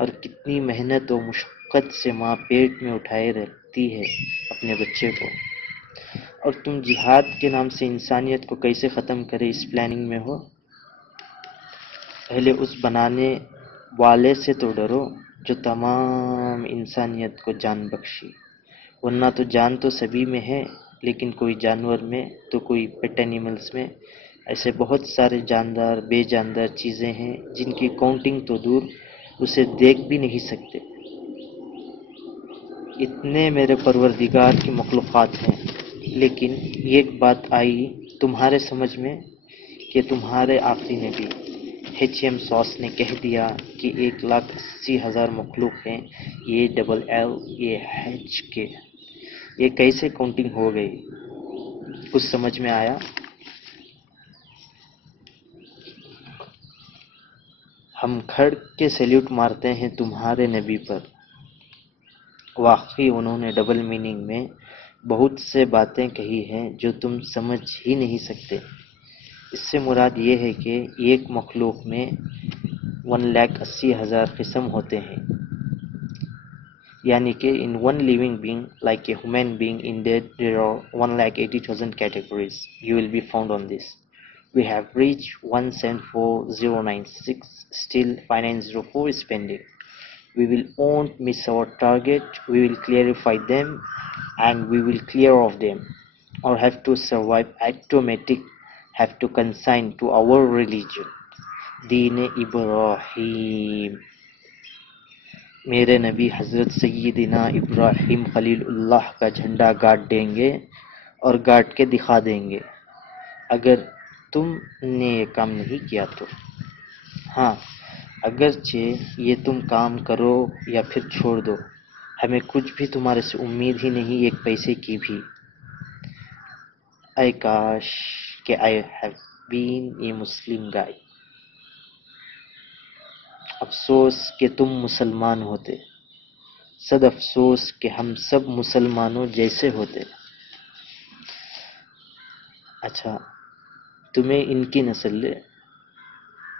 اور کتنی محنت و مشقت سے ماں پیٹ میں اٹھائے رکھتی ہے اپنے بچے کو، اور تم جہاد کے نام سے انسانیت کو کیسے ختم کرے اس پلاننگ میں ہو۔ پہلے اس بنانے والے سے تو ڈرو جو تمام انسانیت کو جان بخشی، ورنہ تو جان تو سبھی میں ہے، لیکن کوئی جانور میں تو کوئی پیٹ اینیملز میں ایسے بہت سارے جاندار بے جاندار چیزیں ہیں جن کی کاؤنٹنگ تو دور، اسے دیکھ بھی نہیں سکتے۔ اتنے میرے پروردگار کی مخلوقات ہیں، لیکن ایک بات آئی تمہارے سمجھ میں کہ تمہارے آخری نبی ایم سوس نے کہہ دیا کہ 1,80,000 مخلوق ہیں، یہ ڈبل ایل یہ ایچ کے، یہ کیسے کاؤنٹنگ ہو گئی؟ کچھ سمجھ میں آیا؟ ہم کھڑ کے سیلیوٹ مارتے ہیں تمہارے نبی پر۔ واقعی انہوں نے ڈبل میننگ میں بہت سے باتیں کہی ہیں جو تم سمجھ ہی نہیں سکتے۔ اس سے مراد یہ ہے کہ ایک مخلوق میں 1,80,000 قسم ہوتے ہیں، یعنی کہ in one living being like a human being indeed there are 1,80,000 categories you will be found on this. We have reached 174,096, still 5,904 is pending. We will won't miss our target, we will clarify them and we will clear of them, or have to survive automatic, have to consign to our religion. دین ابراہیم، میرے نبی حضرت سیدنا ابراہیم خلیل اللہ کا جھنڈا گاڑ دیں گے اور گاڑ کے دکھا دیں گے، اگر تم نے یہ کام نہیں کیا تو۔ ہاں، اگرچہ یہ تم کام کرو یا پھر چھوڑ دو، ہمیں کچھ بھی تمہارے سے امید ہی نہیں، ایک پیسے کی بھی۔ اے کاش کہ I have been a Muslim guy. افسوس کہ تم مسلمان ہوتے، صد افسوس کہ ہم سب مسلمانوں جیسے ہوتے۔ اچھا، تمہیں ان کی نسل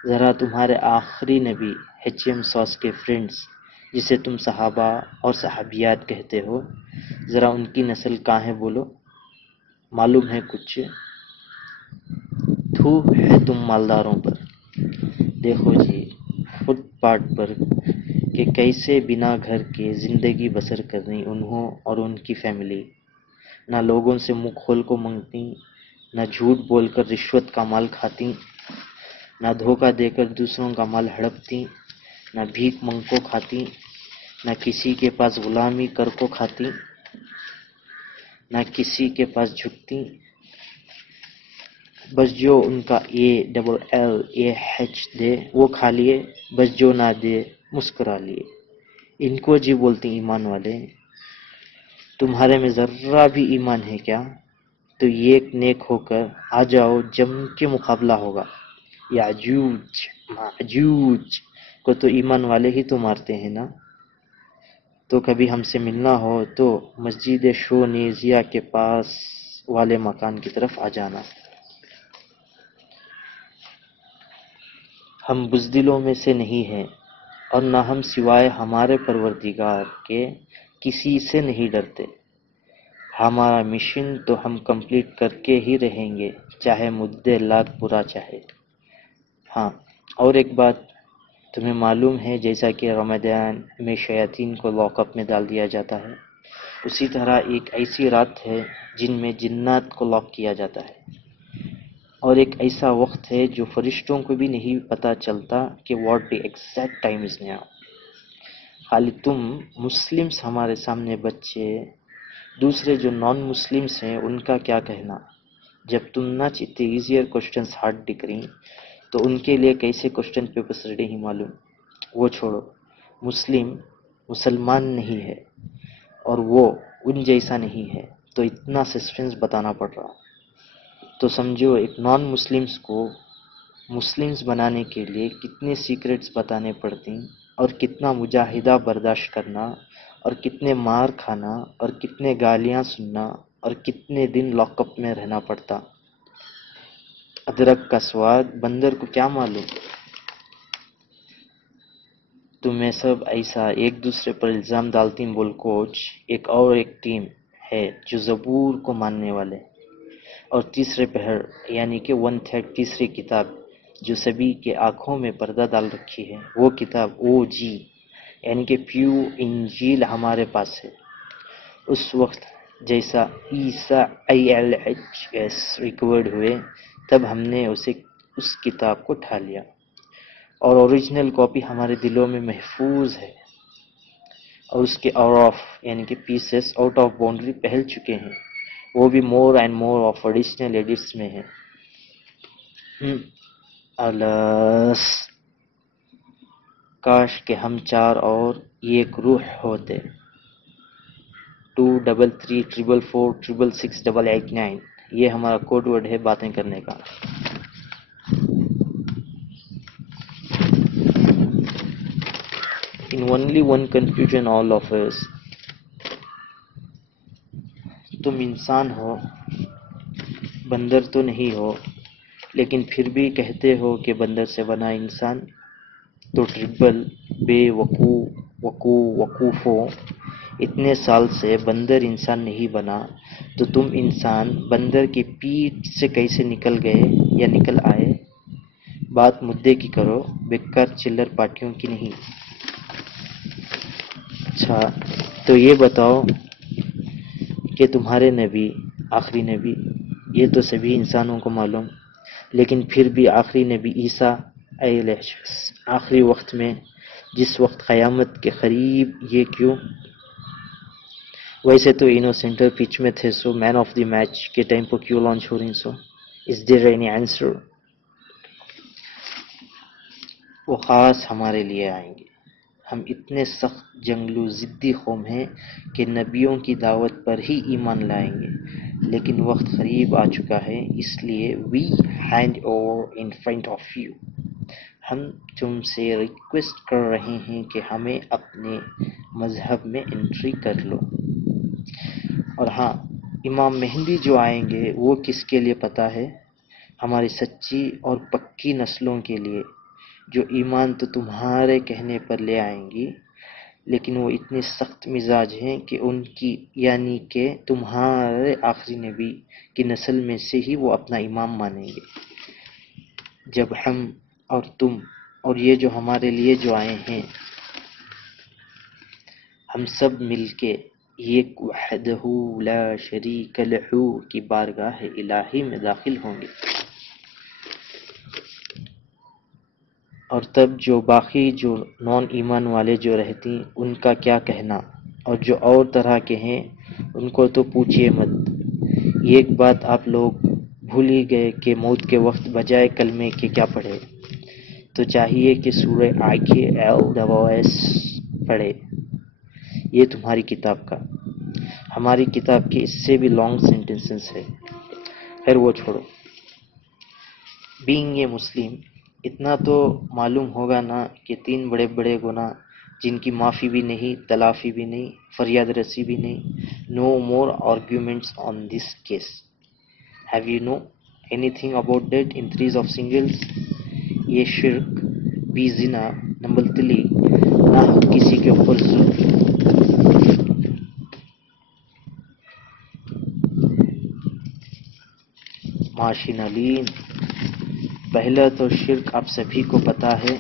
ذرا تمہارے آخری نبی ایم سوس کے فرینڈز جسے تم صحابہ اور صحابیات کہتے ہو، ذرا ان کی نسل کہاں ہے بولو، معلوم ہے کچھ؟ تھو ہے تم مالداروں پر۔ دیکھو جی، فٹ پاتھ پر کہ کیسے بنا گھر کے زندگی بسر کرنی انہوں اور ان کی فیملی، نہ لوگوں سے منہ کھول کو منگتی، نہ جھوٹ بول کر رشوت کا مال کھاتی، نہ دھوکہ دے کر دوسروں کا مال ہڑپتی، نہ بھیک منگ کو کھاتی، نہ کسی کے پاس غلامی کر کو کھاتی، نہ کسی کے پاس جھکتی، بس جو ان کا ALLAH دے وہ کھا لیے، بس جو نہ دے مسکرا لیے۔ ان کو جی بولتے ایمان والے۔ تمہارے میں ذرہ بھی ایمان ہے کیا؟ تو ایک نیک ہو کر آ جاؤ، جم کے مقابلہ ہوگا۔ یاجوج ماجوج کو تو ایمان والے ہی تو مارتے ہیں نا۔ تو کبھی ہم سے ملنا ہو تو مسجد شونیزیا کے پاس والے مکان کی طرف آ جانا۔ ہم بزدلوں میں سے نہیں ہیں، اور نہ ہم سوائے ہمارے پروردگار کے کسی سے نہیں ڈرتے۔ ہمارا مشن تو ہم کمپلیٹ کر کے ہی رہیں گے، چاہے مدے لاکھ برا چاہے۔ ہاں، اور ایک بات تمہیں معلوم ہے، جیسا کہ رمضان میں شیاطین کو لاک اپ میں ڈال دیا جاتا ہے، اسی طرح ایک ایسی رات ہے جن میں جنات کو لاک کیا جاتا ہے، اور ایک ایسا وقت ہے جو فرشتوں کو بھی نہیں پتہ چلتا کہ what the exact time is now. خالی تم مسلمز ہمارے سامنے بچے، دوسرے جو نان مسلمز ہیں ان کا کیا کہنا؟ جب تم نہ چیتے ایزیئر کوشچنز ہارڈ ڈگری تو ان کے لیے کیسے کوشچن پیپرز ریڈی ہی معلوم۔ وہ چھوڑو، مسلمان نہیں ہے اور وہ ان جیسا نہیں ہے، تو اتنا سسپینس بتانا پڑ رہا۔ تو سمجھو ایک نان مسلمز کو مسلمز بنانے کے لیے کتنے سیکرٹس بتانے پڑتی، اور کتنا مجاہدہ برداشت کرنا، اور کتنے مار کھانا، اور کتنے گالیاں سننا، اور کتنے دن لاک اپ میں رہنا پڑتا۔ ادرک کا سواد بندر کو کیا معلوم؟ تم میں سب ایسا ایک دوسرے پر الزام ڈالتی بول کوچ ایک ٹیم ہے جو زبور کو ماننے والے، اور تیسرے پہر یعنی کہ 1/3 تیسری کتاب جو سبھی کے آنکھوں میں پردہ ڈال رکھی ہے، وہ کتاب او جی یعنی کہ پیو انجیل ہمارے پاس ہے۔ اس وقت جیسا عیسیٰ ILHS ریکورڈ ہوئے تب ہم نے اس کتاب کو اٹھا لیا، اور اوریجنل کاپی ہمارے دلوں میں محفوظ ہے، اور اس کے آف یعنی کہ پیسز آؤٹ آف باؤنڈری پھیل چکے ہیں، وہ بھی more and more of additional edits میں ہیں۔ الس کاش کہ ہم 4 اور ایک روح ہوتے، 23344466889، یہ ہمارا کوڈ ورڈ ہے باتیں کرنے کا۔ In only one confusion all of us، تم انسان ہو، بندر تو نہیں ہو، لیکن پھر بھی کہتے ہو کہ بندر سے بنا انسان، تو ٹربل بے وقوفو، اتنے سال سے بندر انسان نہیں بنا، تو تم انسان بندر کی پیٹھ سے کیسے نکل گئے یا نکل آئے؟ بات مدعے کی کرو، بیکار چلر پارٹیوں کی نہیں۔ اچھا تو یہ بتاؤ کہ تمہارے نبی، آخری نبی، یہ تو سبھی انسانوں کو معلوم، لیکن پھر بھی آخری نبی عیسیٰ آخری وقت میں، جس وقت قیامت کے قریب، یہ کیوں؟ ویسے تو انوسینٹر پچ میں تھے، سو مین آف دی میچ کے ٹائم پر کیوں لانچ ہو رہی سو؟ از دیر اینی آنسر؟ وہ خاص ہمارے لیے آئیں گے۔ ہم اتنے سخت جنگلو ضدی قوم ہیں کہ نبیوں کی دعوت پر ہی ایمان لائیں گے، لیکن وقت قریب آ چکا ہے، اس لیے we hand over in front of you, ہم تم سے ریکویسٹ کر رہے ہیں کہ ہمیں اپنے مذہب میں انٹری کر لو۔ اور ہاں، امام مہدی جو آئیں گے وہ کس کے لیے پتہ ہے؟ ہماری سچی اور پکی نسلوں کے لیے، جو ایمان تو تمہارے کہنے پر لے آئیں گی، لیکن وہ اتنے سخت مزاج ہیں کہ ان کی یعنی کہ تمہارے آخری نبی کی نسل میں سے ہی وہ اپنا امام مانیں گے۔ جب ہم اور تم اور یہ جو ہمارے لیے جو آئے ہیں، ہم سب مل کے ایک وحدہ لا شریک لہ کی بارگاہ الہی میں داخل ہوں گے، اور تب جو باقی جو نون ایمان والے جو رہتی ان کا کیا کہنا، اور جو اور طرح کے ہیں ان کو تو پوچھئے مت۔ ایک بات آپ لوگ بھول ہی گئے کہ موت کے وقت بجائے کلمے کے کیا پڑھے؟ تو چاہیے کہ سورہ IKLWS پڑھے، یہ تمہاری کتاب کا، ہماری کتاب کے اس سے بھی لانگ سینٹنسز ہے۔ خیر وہ چھوڑو۔ بینگ اے مسلم، اتنا تو معلوم ہوگا نا کہ 3 بڑے بڑے گناہ جن کی معافی بھی نہیں، تلافی بھی نہیں، فریاد رسی بھی نہیں۔ No more arguments on this case. Have you know anything about that increase of singles? یہ شرک، بی زنا، نمبر 3 نہ کسی کے اوپر ظلم۔ معاشی نالین، پہلا تو شرک آپ سبھی کو پتا ہے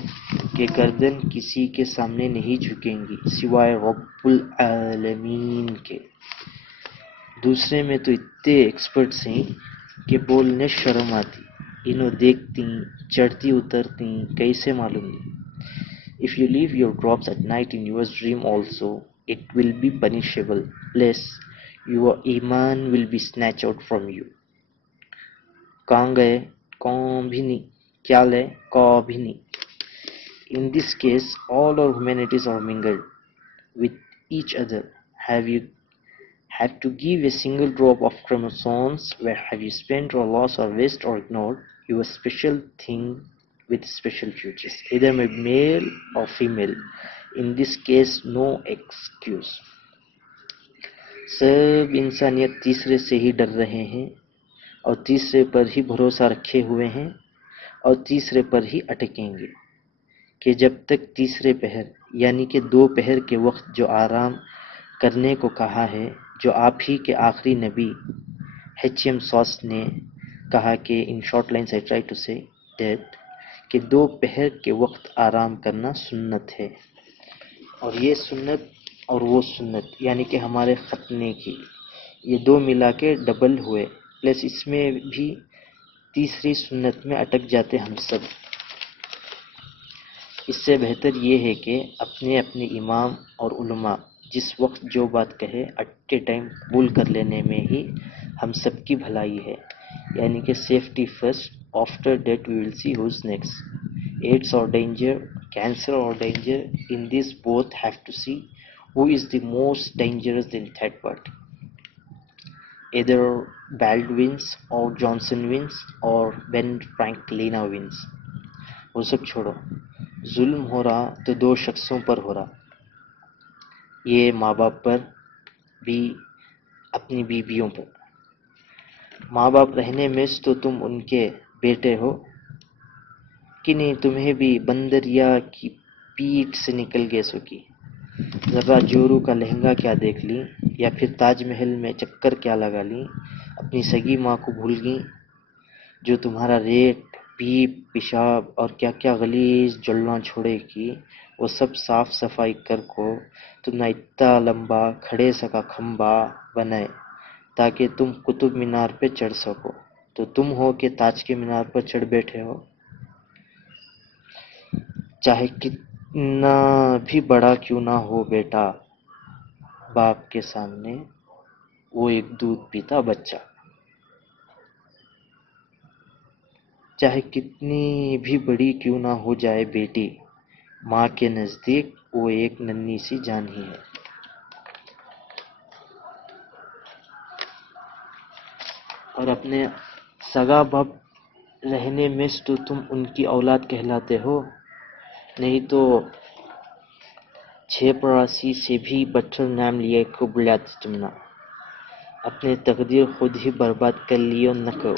کہ گردن کسی کے سامنے نہیں جھکیں گی سوائے رب العالمین کے۔ دوسرے میں تو اتنے ایکسپرٹس ہیں کہ بولنے شرم آتی، انہوں دیکھتی چڑھتی اترتی کیسے معلوم نہیں۔ If you leave your drops at night in your dream also, it will be punishable, plus your iman will be snatched out from you۔ کہاں گئے؟ کون بھی نہیں۔ کیا لے؟ کو بھی نہیں۔ In this case, all our humanities are mingled with each other. Have you had to give a single drop of chromosomes? Where have you spent or lost or waste or ignored your special thing with special futures, either male or female? In this case, no excuse۔ سب انسانیت تیسرے سے ہی ڈر رہے ہیں، اور تیسرے پر ہی بھروسہ رکھے ہوئے ہیں، اور تیسرے پر ہی اٹکیں گے۔ کہ جب تک تیسرے پہر یعنی کہ 2 پہر کے وقت جو آرام کرنے کو کہا ہے، جو آپ ہی کے آخری نبی ایم سوس نے کہا کہ in short lines I try to say that کہ 2 پہر کے وقت آرام کرنا سنت ہے، اور یہ سنت اور وہ سنت یعنی کہ ہمارے ختنے کی، یہ 2 ملا کے ڈبل ہوئے، پلس اس میں بھی تیسری سنت میں اٹک جاتے ہم سب۔ اس سے بہتر یہ ہے کہ اپنے اپنے امام اور علماء جس وقت جو بات کہے ایٹ اے ٹائم قبول کر لینے میں ہی ہم سب کی بھلائی ہے، یعنی کہ safety first, after that we will see who's next, AIDS اور ڈینجر، کینسر اور danger, in this both have to see who is the most dangerous in third part. Either Baldwins or Johnson wins or Ben Franklin wins. وہ سب چھوڑو، ظلم ہو رہا تو 2 شخصوں پر ہو رہا، یہ ماں باپ پر بھی، اپنی بیویوں پر۔ ماں باپ رہنے میں تو تم ان کے بیٹے ہو کہ نہیں، تمہیں بھی بندریا کی پیٹ سے نکل گئے سو کی، ذرا جورو کا لہنگا کیا دیکھ لی، یا پھر تاج محل میں چکر کیا لگا لی، اپنی سگی ماں کو بھول گئی جو تمہارا ریٹ، پیپ، پیشاب اور کیا کیا غلیظ جلنا چھوڑے کی، وہ سب صاف صفائی کر کو تو نہ اتنا لمبا کھڑے سکا کھمبا بنائے تاکہ تم قطب مینار پہ چڑھ سکو، تو تم ہو کہ تاج کے مینار پر چڑھ بیٹھے ہو۔ چاہے کتنا بھی بڑا کیوں نہ ہو بیٹا باپ کے سامنے، وہ ایک دودھ پیتا بچہ، چاہے کتنی بھی بڑی کیوں نہ ہو جائے بیٹی، ماں کے نزدیک وہ ایک ننھی سی جان ہی ہے۔ اور اپنے سگا باپ رہنے میں تو تم ان کی اولاد کہلاتے ہو، نہیں تو 682 سے بھی بدتر نام لیے کو بلاتے تم نہ، اپنے تقدیر خود ہی برباد کر لیو نہ کرو۔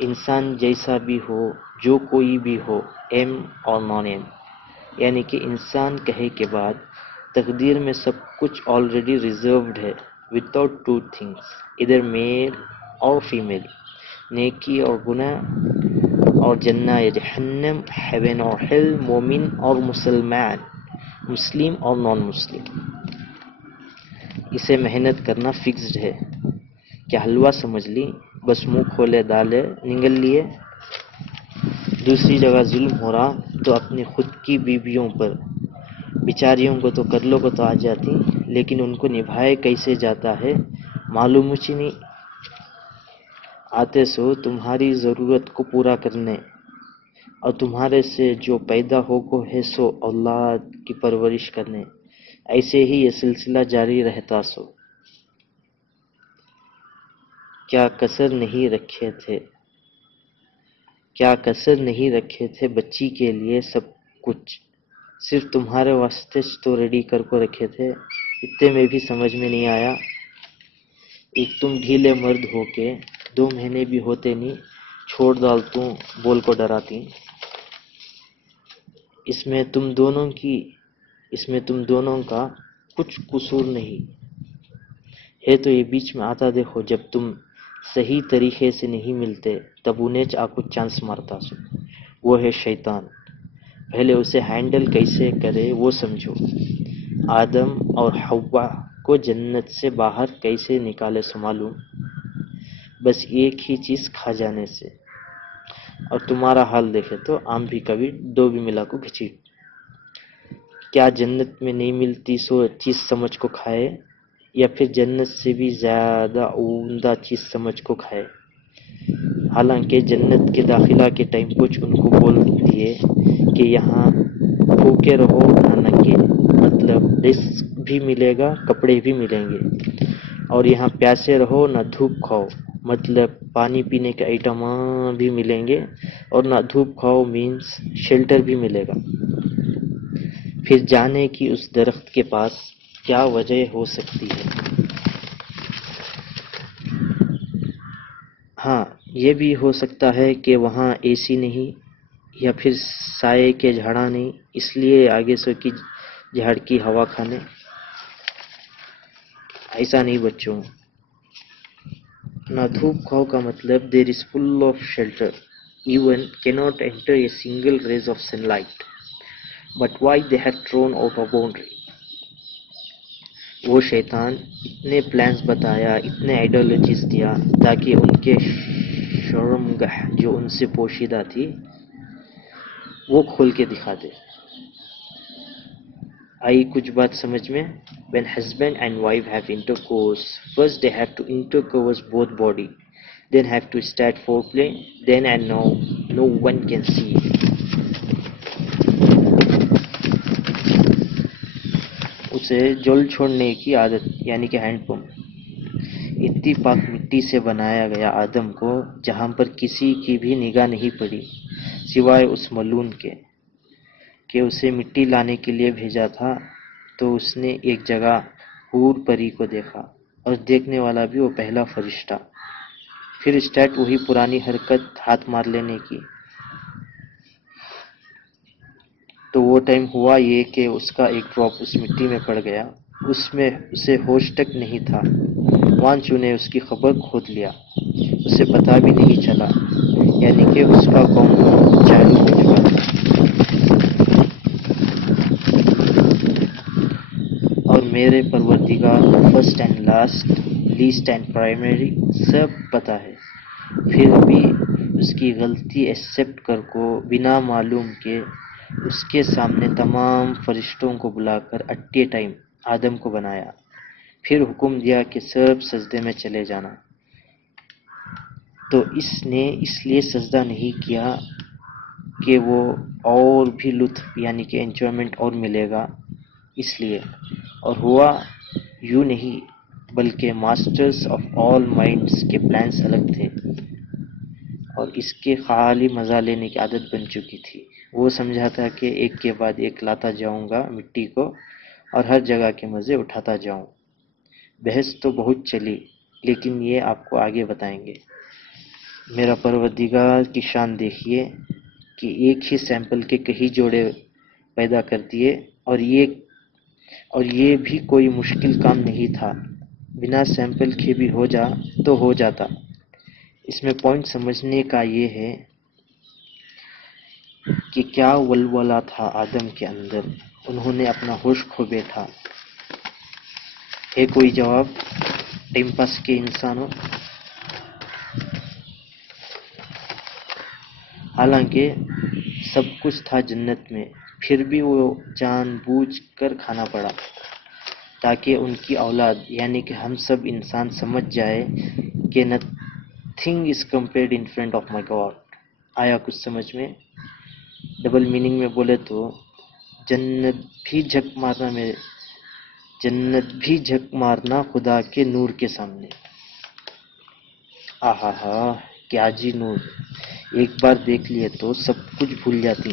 انسان جیسا بھی ہو، جو کوئی بھی ہو، ایم اور نان ایم، یعنی کہ انسان کہے کے بعد تقدیر میں سب کچھ آلریڈی ریزروڈ ہے، وداؤٹ 2 تھنگس، ادھر میل اور فیمیل، نیکی اور گناہ اور جنہ یا جہنم، ہیون اور ہیل، مومن اور مسلمان، مسلم اور نان مسلم۔ اسے محنت کرنا فکسڈ ہے، کیا حلوہ سمجھ لی، بس منہ کھولے دالے نگل لیے۔ دوسری جگہ ظلم ہو رہا تو اپنی خود کی بیویوں پر، بیچاریوں کو تو کرلو کو تو آ جاتی، لیکن ان کو نبھائے کیسے جاتا ہے معلوم مجھے نہیں، آتے سو تمہاری ضرورت کو پورا کرنے، اور تمہارے سے جو پیدا ہو کو ہے سو اولاد کی پرورش کرنے، ایسے ہی یہ سلسلہ جاری رہتا سو۔ کیا کسر نہیں رکھے تھے، کیا کسر نہیں رکھے تھے بچی کے لیے سب کچھ، صرف تمہارے واسطے تو ریڈی کر کو رکھے تھے، اتنے میں بھی سمجھ میں نہیں آیا۔ ایک تم ڈھیلے مرد ہو کے 2 مہینے بھی ہوتے نہیں چھوڑ ڈالتوں بول کو ڈراتی، اس میں تم دونوں کا کچھ قصور نہیں ہے، تو یہ بیچ میں آتا دیکھو، جب تم صحیح طریقے سے نہیں ملتے تب انہیں کو چانس مارتا سو، وہ ہے شیطان، پہلے اسے ہینڈل کیسے کرے وہ سمجھو، آدم اور حوا کو جنت سے باہر کیسے نکالے سو معلوم، بس ایک ہی چیز کھا جانے سے، اور تمہارا حال دیکھے تو آم بھی کبھی 2 بھی ملا کو گھچیٹ، کیا جنت میں نہیں ملتی سو چیز سمجھ کو کھائے، یا پھر جنت سے بھی زیادہ عمدہ چیز سمجھ کو کھائے، حالانکہ جنت کے داخلہ کے ٹائم کچھ ان کو بول دیے کہ یہاں بھوکے رہو نہ ننگے، مطلب رزق بھی ملے گا، کپڑے بھی ملیں گے، اور یہاں پیاسے رہو نہ دھوپ کھاؤ، مطلب پانی پینے کے آئٹم بھی ملیں گے، اور نہ دھوپ کھاؤ مینس شیلٹر بھی ملے گا۔ پھر جانے کی اس درخت کے پاس کیا وجہ ہو سکتی ہے؟ ہاں یہ بھی ہو سکتا ہے کہ وہاں اے سی نہیں، یا پھر سائے کے جھاڑا نہیں، اس لیے آگے سو کی جھاڑ کی ہوا کھانے؟ ایسا نہیں بچوں. نہ دھوپ کھاؤ کا مطلب there is full of shelter even cannot enter a single rays of sunlight. But why they had thrown out a boundary? وہ شیطان اتنے پلانس بتایا، اتنے آئیڈیالوجیز دیا تاکہ ان کے شرمگاہ جو ان سے پوشیدہ تھی وہ کھول کے دکھا دے. آئی کچھ بات سمجھ میں؟ When husband and wife have intercourse, first they have to intercourse both body, then have to start foreplay, then and now no one can see. اسے جل چھوڑنے کی عادت یعنی کہ ہینڈ پمپ. اتنی پاک مٹی سے بنایا گیا آدم کو جہاں پر کسی کی بھی نگاہ نہیں پڑی سوائے اس ملعون کے کہ اسے مٹی لانے کے لیے بھیجا تھا. تو اس نے ایک جگہ حور پری کو دیکھا اور دیکھنے والا بھی وہ پہلا فرشتہ. پھر اسٹارٹ وہی پرانی حرکت ہاتھ مار لینے کی. تو وہ ٹائم ہوا یہ کہ اس کا ایک ڈراپ اس مٹی میں پڑ گیا، اس میں اسے ہوش تک نہیں تھا. وانچو نے اس کی خبر کھود لیا، اسے پتہ بھی نہیں چلا، یعنی کہ اس کا کاؤنٹ چالو ہو چکا تھا. اور میرے پروردگار کو first and last, least and primary سب پتہ ہے. پھر بھی اس کی غلطی ایکسیپٹ کر کو بنا معلوم کہ اس کے سامنے تمام فرشتوں کو بلا کر اٹے ٹائم آدم کو بنایا. پھر حکم دیا کہ سب سجدے میں چلے جانا. تو اس نے اس لیے سجدہ نہیں کیا کہ وہ اور بھی لطف یعنی کہ انجوائمنٹ اور ملے گا اس لیے. اور ہوا یوں نہیں بلکہ ماسٹرز آف آل مائنڈز کے پلانس الگ تھے اور اس کے خالی مزہ لینے کی عادت بن چکی تھی. وہ سمجھا تھا کہ ایک کے بعد ایک لاتا جاؤں گا مٹی کو اور ہر جگہ کے مزے اٹھاتا جاؤں. بحث تو بہت چلی لیکن یہ آپ کو آگے بتائیں گے. میرا پروردگار کی شان دیکھیے کہ ایک ہی سیمپل کے کئی جوڑے پیدا کر دیے اور یہ بھی کوئی مشکل کام نہیں تھا. بنا سیمپل کے بھی ہو جاتا. اس میں پوائنٹ سمجھنے کا یہ ہے کہ کیا ولولہ تھا آدم کے اندر. انہوں نے اپنا ہوش کھو بیٹھا. ہے کوئی جواب ٹائم پاس کے انسانوں؟ حالانکہ سب کچھ تھا جنت میں، پھر بھی وہ جان بوجھ کر کھانا پڑا تاکہ ان کی اولاد یعنی کہ ہم سب انسان سمجھ جائے کہ nothing is compared in front of my God. آیا کچھ سمجھ میں؟ ڈبل میننگ میں بولے تو جنت بھی جھک مارنا خدا کے نور کے سامنے. آہا ہا کیا جی نور. ایک بار دیکھ لیے تو سب کچھ بھول جاتی.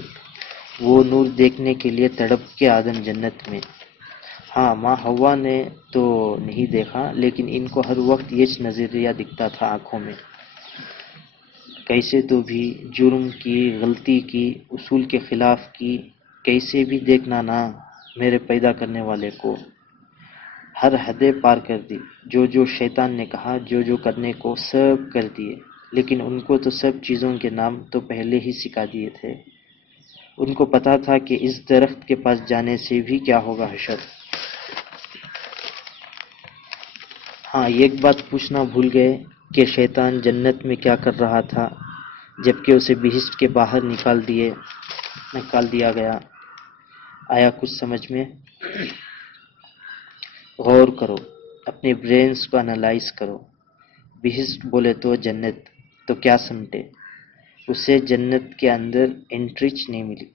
وہ نور دیکھنے کے لیے تڑپ کے آدم جنت میں. ہاں ماں حوا نے تو نہیں دیکھا لیکن ان کو ہر وقت یہ نظریہ دکھتا تھا آنکھوں میں. کیسے تو بھی جرم کی، غلطی کی، اصول کے خلاف کی، کیسے بھی دیکھنا نہ میرے پیدا کرنے والے کو. ہر حدیں پار کر دی. جو شیطان نے کہا جو کرنے کو سب کر دیے. لیکن ان کو تو سب چیزوں کے نام تو پہلے ہی سکھا دیے تھے. ان کو پتا تھا کہ اس درخت کے پاس جانے سے بھی کیا ہوگا حشر. ہاں ایک بات پوچھنا بھول گئے کہ شیطان جنت میں کیا کر رہا تھا جبکہ اسے بہشت کے باہر نکال دیا گیا. آیا کچھ سمجھ میں؟ غور کرو، اپنے برینز کو انالائز کرو. بہشت بولے تو جنت، تو کیا سمٹے؟ اسے جنت کے اندر انٹریچ نہیں ملی.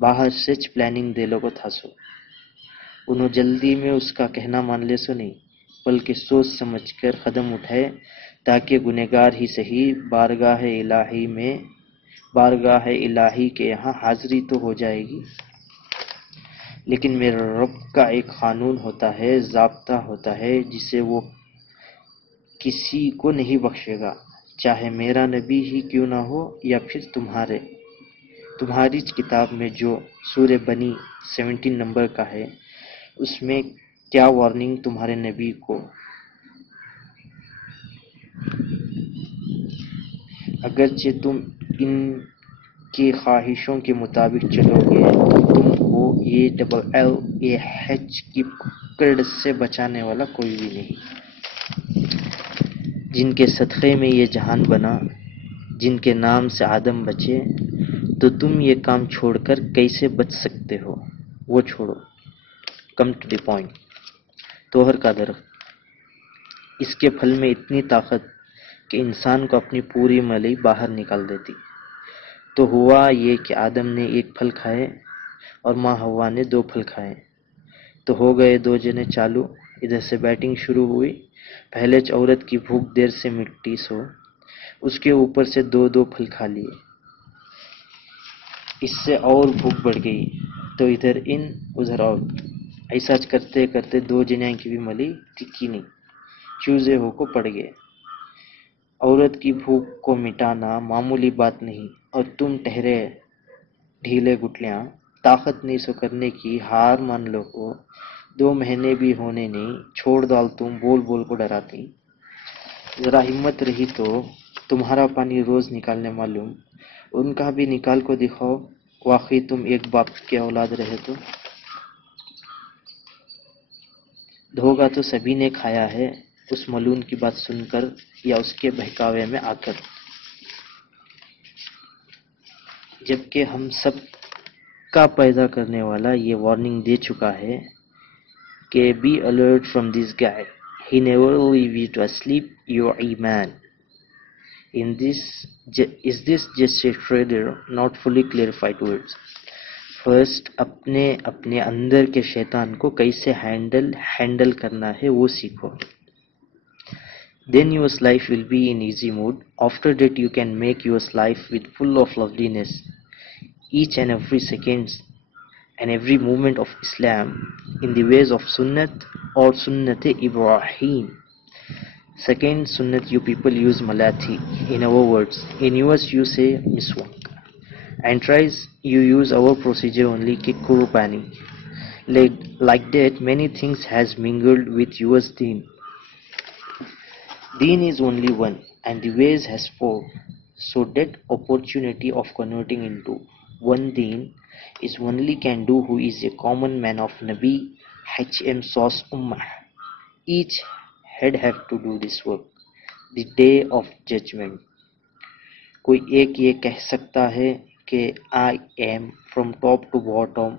باہر سچ پلاننگ دے لوگو تھا سو. انہوں جلدی میں اس کا کہنا مان لے سو نہیں بلکہ سوچ سمجھ کر قدم اٹھائے تاکہ گنہگار ہی صحیح بارگاہ الہی کے یہاں حاضری تو ہو جائے گی. لیکن میرے رب کا ایک قانون ہوتا ہے، ضابطہ ہوتا ہے جسے وہ کسی کو نہیں بخشے گا، چاہے میرا نبی ہی کیوں نہ ہو یا پھر تمہارے. تمہاری کتاب میں جو سورہ بنی 17 نمبر کا ہے، اس میں کیا وارننگ تمہارے نبی کو؟ اگرچہ تم ان کی خواہشوں کے مطابق چلو گے تو تم کو یہ LLAH کی پکڑ سے بچانے والا کوئی بھی نہیں۔ جن کے صدقے میں یہ جہان بنا، جن کے نام سے آدم بچے، تو تم یہ کام چھوڑ کر کیسے بچ سکتے ہو؟ وہ چھوڑو، کم ٹو دی پوائنٹ۔ توہر کا درخت، اس کے پھل میں اتنی طاقت کہ انسان کو اپنی پوری ملی باہر نکال دیتی۔ تو ہوا یہ کہ آدم نے ایک پھل کھائے اور ماں حوا نے 2 پھل کھائے، تو ہو گئے 2 جنے چالو۔ ادھر سے بیٹنگ شروع ہوئی۔ پہلے عورت کی بھوک دیر سے مٹی سو، اس کے اوپر سے 2 پھل کھا لیے، اس سے اور بھوک بڑھ گئی، تو ادھر ان ادھر آؤٹ، ایسا کرتے کرتے 2 جنیاں کی بھی ملی ٹکی نہیں، چوزے ہو کو پڑ گئے۔ عورت کی بھوک کو مٹانا معمولی بات نہیں، اور تم ٹھہرے ڈھیلے گٹلیاں، طاقت نہیں سو کرنے کی، ہار مان لو کو 2 مہینے بھی ہونے نہیں، چھوڑ ڈال تم بول بول کو ڈراتی۔ ذرا ہمت رہی تو تمہارا پانی روز نکالنے معلوم، ان کا بھی نکال کو دکھاؤ، واقعی تم ایک باپ کے اولاد رہے تو۔ دھوکہ تو سبھی نے کھایا ہے، اس ملون کی بات سن کر یا اس کے بہکاوے میں آ کر، جبکہ ہم سب کا پیدا کرنے والا یہ وارننگ دے چکا ہے کہ be alert from this guy. He never leave you to sleep your ایمان. Is this just a trader, not fully clarified words? First اپنے اندر کے شیطان کو کیسے ہینڈل کرنا ہے وہ سیکھو. Then your life will be in easy mood. After that you can make your life with full of loveliness. Each and every second and every moment of Islam in the ways of Sunnat or Sunnat Ibrahim. Second, Sunnat you people use Malathi in our words. In yours you say miswak. And tries you use our procedure only ki Qurbani. Like that many things has mingled with yours deen. Deen is only one and the ways has 4. So that opportunity of converting into one deen is only can do who is a common man of Nabi HM Sauce Ummah. Each head have to do this work. The day of judgment. کوئی ایک یہ کہہ سکتا ہے کہ I am from top to bottom.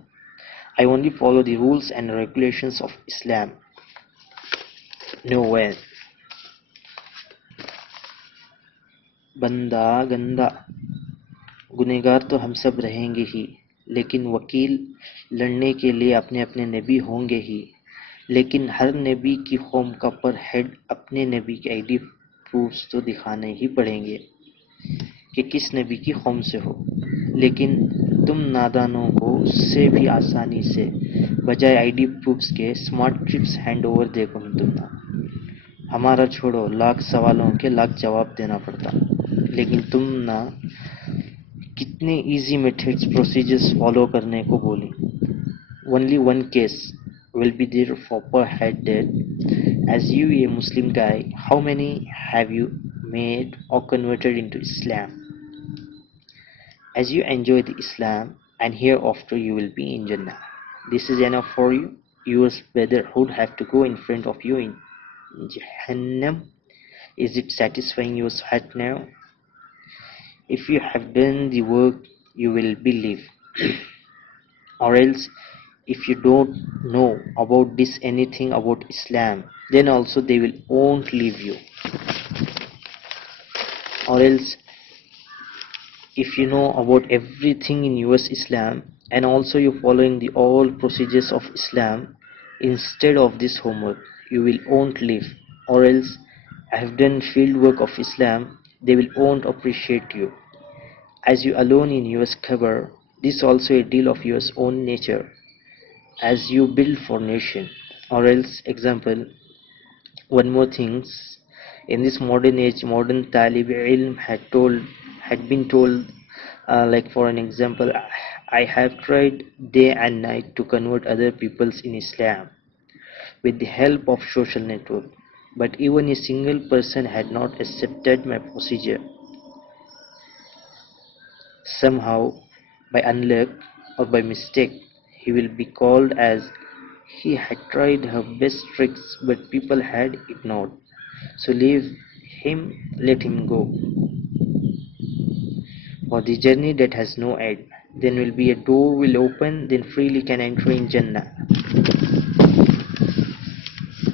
I only follow the rules and regulations of Islam. No way. بندہ گندہ، گنہگار تو ہم سب رہیں گے ہی، لیکن وکیل لڑنے کے لیے اپنے اپنے نبی ہوں گے ہی، لیکن ہر نبی کی قوم کا پر ہیڈ اپنے نبی کے آئی ڈی پروفز تو دکھانے ہی پڑیں گے کہ کس نبی کی قوم سے ہو. لیکن تم نادانوں کو اس سے بھی آسانی سے بجائے آئی ڈی پروفز کے اسمارٹ ٹرپس ہینڈ اوور دیکھو تم نہ. ہمارا چھوڑو، لاکھ سوالوں کے لاکھ جواب دینا پڑتا، لیکن تم نہ کتنے ایزی میتھڈز پروسیجرز فالو کرنے کو بولی. Only one case will be there for per head that as you a Muslim guy, how many have you made or converted into Islam? As you enjoy the Islam and hereafter you will be in Jannah. This is enough for you. Your brotherhood have to go in front of you in Jahannam. Is it satisfying your heart now? If you have done the work, you will believe. Or else, if you don't know about this anything about Islam, then also they won't leave you. Or else, if you know about everything in US Islam and also you following the all procedures of Islam instead of this homework, you will won't live. Or else, I have done field work of Islam, they will won't appreciate you. As you alone in yours cover, this also a deal of yours own nature, as you build for nation. Or else, example, one more things, in this modern age, modern talib ilm had been told Like for an example, I have tried day and night to convert other peoples in Islam with the help of social network, but even a single person had not accepted my procedure. Somehow, by unluck or by mistake, he will be called as he had tried her best tricks but people had ignored. So leave him, let him go. For the journey that has no end, then will be a door will open, then freely can enter in Jannah.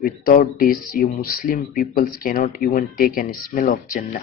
Without this, you Muslim peoples cannot even take an smell of Jannah.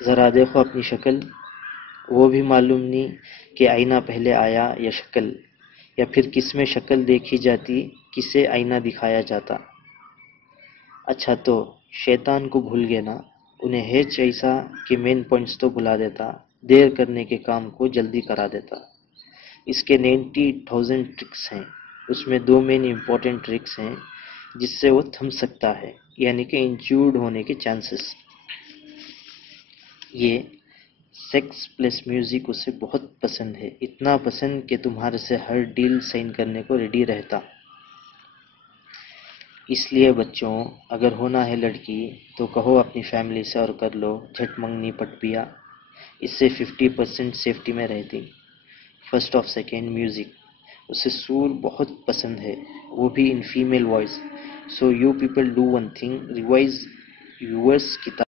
ذرا دیکھو اپنی شکل، وہ بھی معلوم نہیں کہ آئینہ پہلے آیا یا شکل، یا پھر کس میں شکل دیکھی جاتی، کسے آئینہ دکھایا جاتا. اچھا تو شیطان کو بھول گئے نا، انہیں ہیچ ایسا کہ مین پوائنٹس تو بھلا دیتا، دیر کرنے کے کام کو جلدی کرا دیتا. اس کے 90,000 ٹرکس ہیں، اس میں 2 مین امپورٹنٹ ٹرکس ہیں جس سے وہ تھم سکتا ہے، یعنی کہ انجورڈ ہونے کے چانسز. یہ سیکس پلس میوزک اسے بہت پسند ہے، اتنا پسند کہ تمہارے سے ہر ڈیل سائن کرنے کو ریڈی رہتا. اس لیے بچوں، اگر ہونا ہے لڑکی تو کہو اپنی فیملی سے اور کر لو جھٹ منگنی پٹ پیا، اس سے 50% سیفٹی میں رہتی. فرسٹ آف سیکنڈ میوزک، اسے سور بہت پسند ہے، وہ بھی in female voice. So you people do one thing, revise yours کتاب